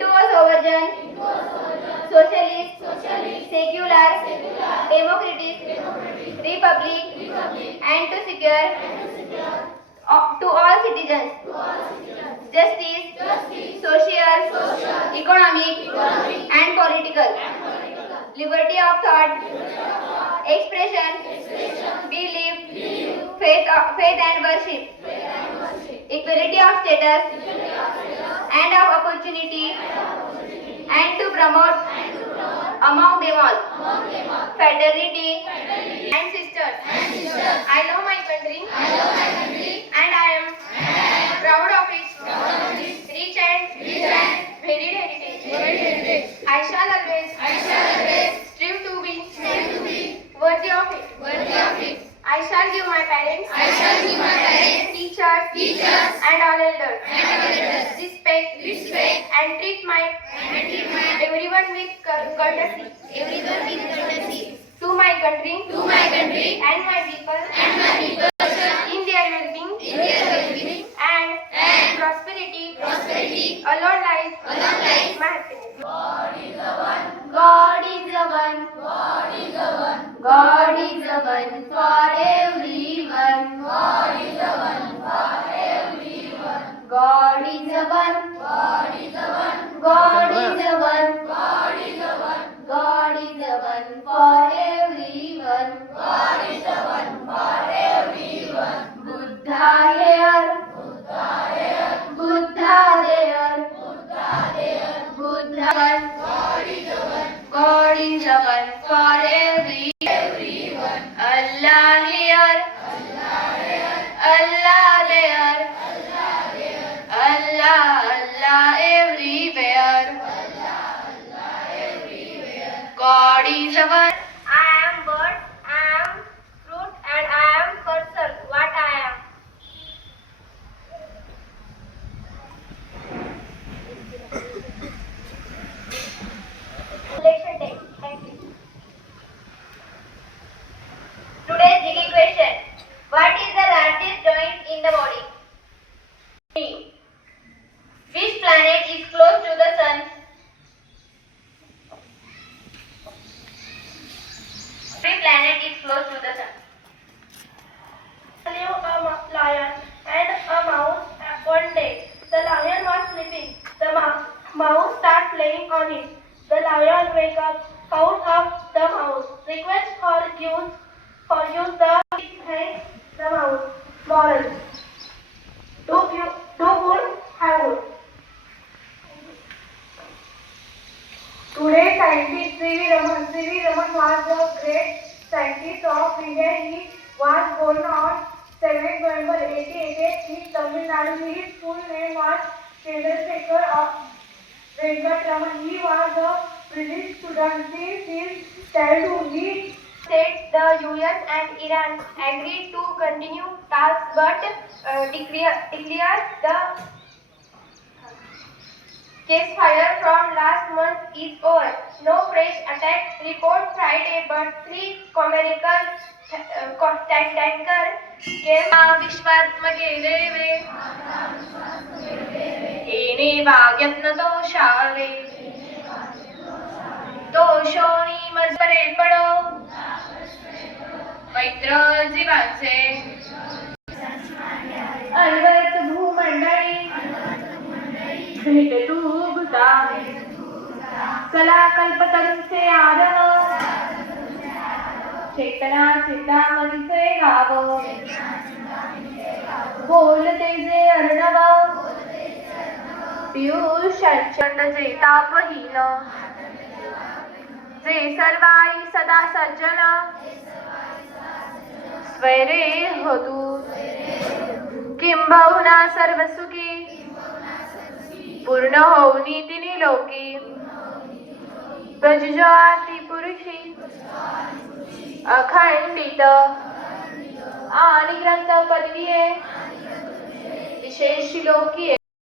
into a sovereign, socialist, secular, democratic, republic, and to secure to all citizens justice, social, economic, and political, liberty of thought, expression, belief, faith and worship, equality of status and of opportunity, and to promote among them all fraternity and sisters. I love my country and I am proud of its rich and varied heritage. I shall always strive to be worthy of it. I shall give my parents, teachers, and all elders respect and treat everyone with courtesy. To my country and my people in their well-being and prosperity alone lies my happiness. God is the one. God is the one for everyone. God is the one for everyone. God is the one. God is the one. God is the one. God is the one. God is the one for everyone. God is the one for everyone. Buddha here. Buddha there. Buddha one. God is the one. God is the one for everyone. Allah here. Allah there. Allah everywhere. God is the one. I am bird, I am fruit, and I am person. What I am. Election day. Thank you. Today's digging question. What is the largest joint in the body? Which planet is close to the sun? Which planet is close to the sun? A lion and a mouse one day. The lion was sleeping. The mouse started playing on it. The lion wake up, found of the mouse. Request for use the help the mouse. Moral. Do good, have good. Today, scientist C.V. Raman was the great scientist of India. He was born on 7 November 1888 in Tamil Nadu. His full name was Chandrasekhar Venkatraman. He was a British student since his childhood. He said the US and Iran agreed to continue talks but declare the ceasefire from last month is over. No fresh attack report Friday, but 3 commercial tankers came. विश्वात्मके देवे येने वाग्यत्न दोषावे दोषोनी मजपरे पडो मैत्र जीवांचे अलवत भूमंडळी भेट तू गुता कला कल्पतरूंचे आरव चेतना चिंतामणीचे गाव बोलते जे अर्णव पियुषांचन जे तापहीन जे सर्वाई सदा सज्जन स्वैरे होतु किंबहुना सर्वसुखी पूर्ण होऊनी तिनी लोकी प्रजजाती पुरुषी अखंडित आणि ग्रंथ पदवीये विशेष लोकीये